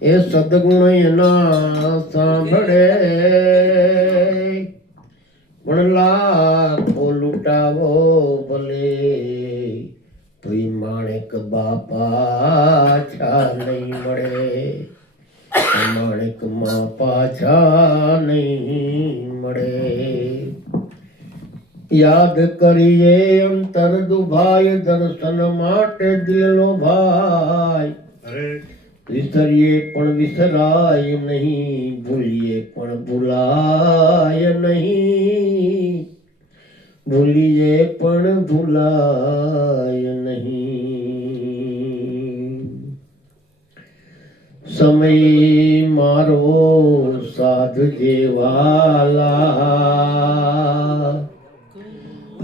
એ સદગુણ એના સાંભળે પણ લાખો લૂંટાવો ભલે તોય માણેક બાપા છા નહીં મળે, માણેક માં પાછા નહીં મળે. યાદ કરીએ અંતર દુભાઈ દર્શન માટે દિલનો ભાઈ. વિસરીએ પણ વિસરાય નહીં, ભૂલીએ પણ ભૂલાય નહીં, ભૂલીએ પણ ભૂલાય નહીં. સમય મારો સાધજે વાલા,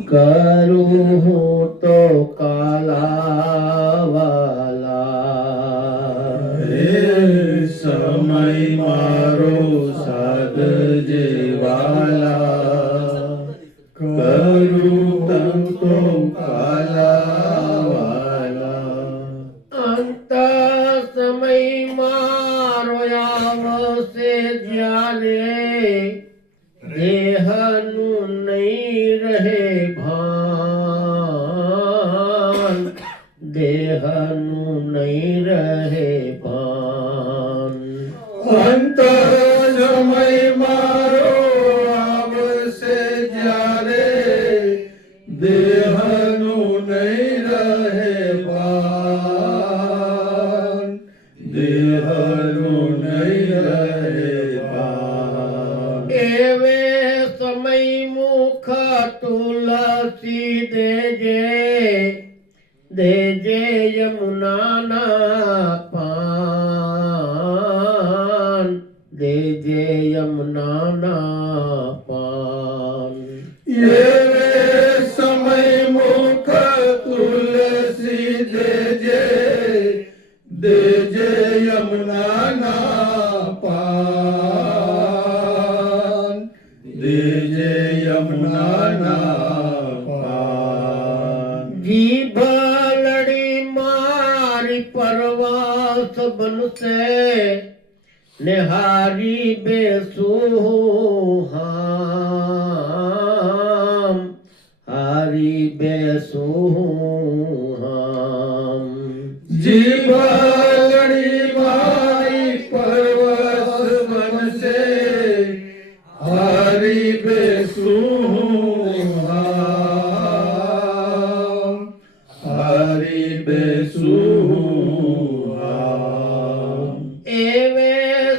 કરું હું તો કાલાવાલા. સમય મારો સાધજે વાલા, કરું તમ તો કાલાવાલા. અંત સમય મારો આવશે જ્યારે દેહનું નહીં રહે ભાન, દેહનું નહીં રહે ભાન. અંત સમય મારો આવશે જ્યારે દેહનું નહીં રહે ભાન, દેહનું નહીં રહે ભાન. એવે સમય મુખ તુલસી દેજે, દેજે યમુનાના પાન, દેજે યમુનાના પાન. એવે સમય મુખ તુલસી દેજે, દેજે યમુનાના પાન, દેજે યમુનાના પાન. જીભ લડી મારી પરવાસ બનશે, ને હારી બેસું હામ, હારી બેસું હામ. જીવલડી મારી પરવશ બનશે, હારી બેસું હામ, હારી બેસું હામ. એવે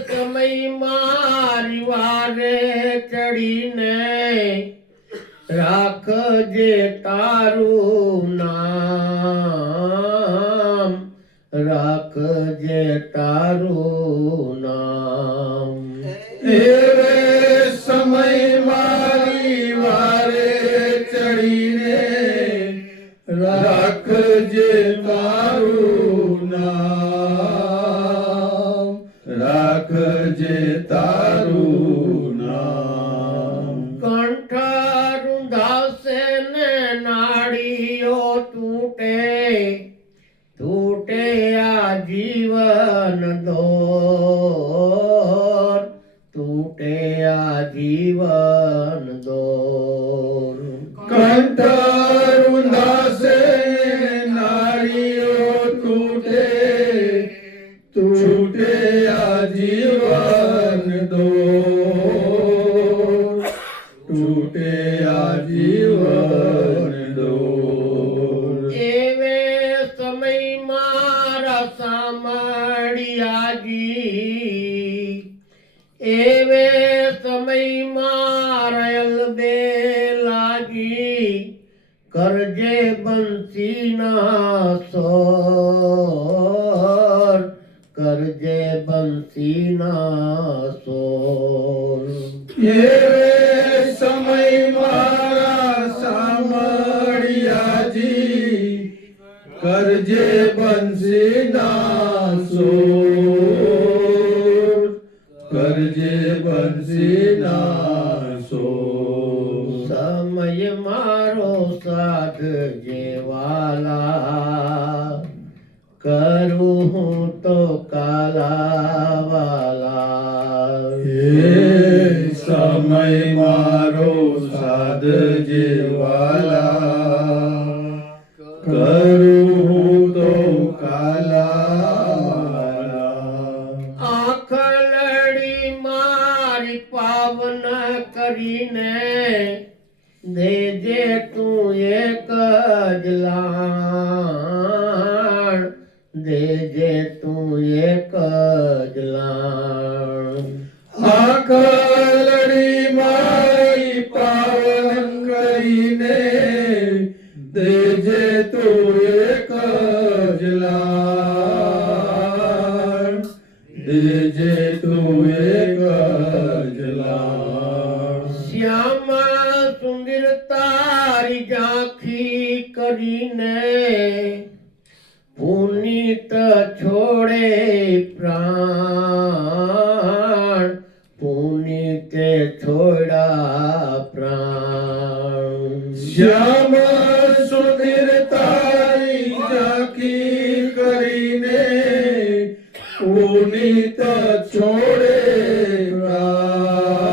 સમય મારી વારે ચડીને રાખજે તારું નામ, રાખજે તારું નામ. એવે સમય મારી વારે ચડીને રાખજે તારું નામ, રાખજે તારું નામ. કંઠ રૂંધાશે ને નાડીઓ તૂટે, તૂટે આ જીવન દોર, તૂટે આ જીવન દોર. કંઠ રૂંધાશે નાળીઓ તૂટે, તૂટે આ જીવન દોર, તૂટે આ જીવન દોર. એવે સમય મારા સામળિયાજી, એવે સમય મારા અલબેલાજી, કરજે બંસીના સોર, કરજે બંસીના સોર. એવે સમય મારા સામળિયાજી, કરજે બંસીના સોર, કરજે બંસીના સોર. સમય મારો સાધજે વાલા, કરું હું તો કાલા સમય મારો સાધજે વાલા, કરું હું તો કાલા. આખલડી મારી પાવન કરીને દેજે તું એક જ લાણ, દેજે તું એક જ લાણ. આખલડી મારી પાવન કરીને દેજે તું એક જ લાડ, દેજે તું એક જ લાડ. શ્યામા સુંદર તારી ઝાંખી કરીને પુનિત છોડે પ્રાણ, પુનિતે છોડા પ્રાણ. શ્યામ સુધીર તારી ઝાંખી કરીને પુનિત છોડે પ્રાણ,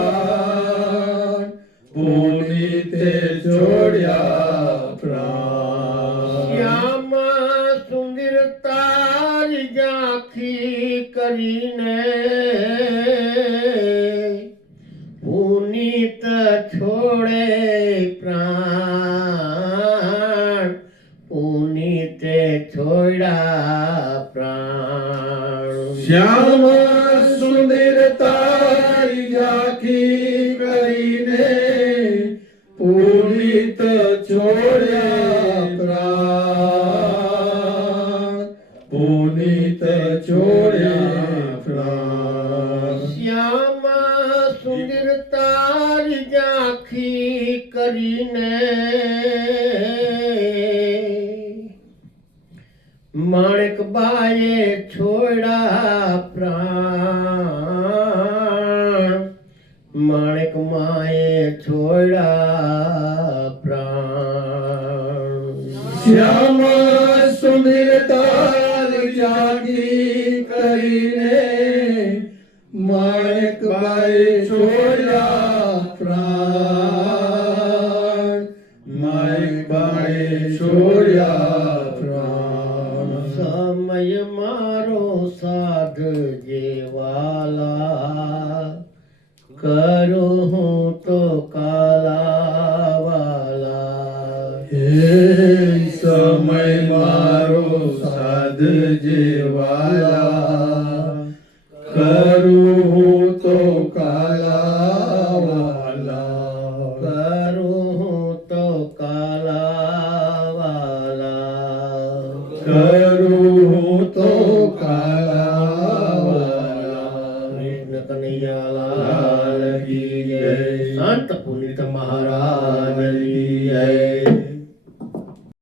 પુનિતે છોડ્યા પ્રાણ. શ્યામા સુંદર તારી ઝાંખી કરીને પુનિત છોડે પ્રાણ, પુનિતે છોડા પ્રાણ. શ્યામ સુંદર તારી ઝાંખી કરીને પુનિત છોડ્યા પ્રાણ, પુનિત છોડ્યા પ્રાણ. શ્યામા સુંદર તારી ઝાંખી કરીને માણેકબાએ છોડા પ્રાણ, માણેક માએ છોડા પ્રાણ. શ્યામ સુંદર તારી ઝાંખી કરીને માણેકબાઈ છોડ્યા પ્રાણ, માણેકબાઈ છોડ્યા પ્રાણ. સમય મારો સાધજે વાલા, કરો હું તો કાલાવાલા. હે સમય મારો સાધજે વાલા, કરું હું તો કાલાવાલા, કરું હું તો કાલાવાલા. કરું હું તો કાલાવાલા. કૃષ્ણ કનૈયાલાલ કી જય. સંત પુનિત મહારાજ કી જય.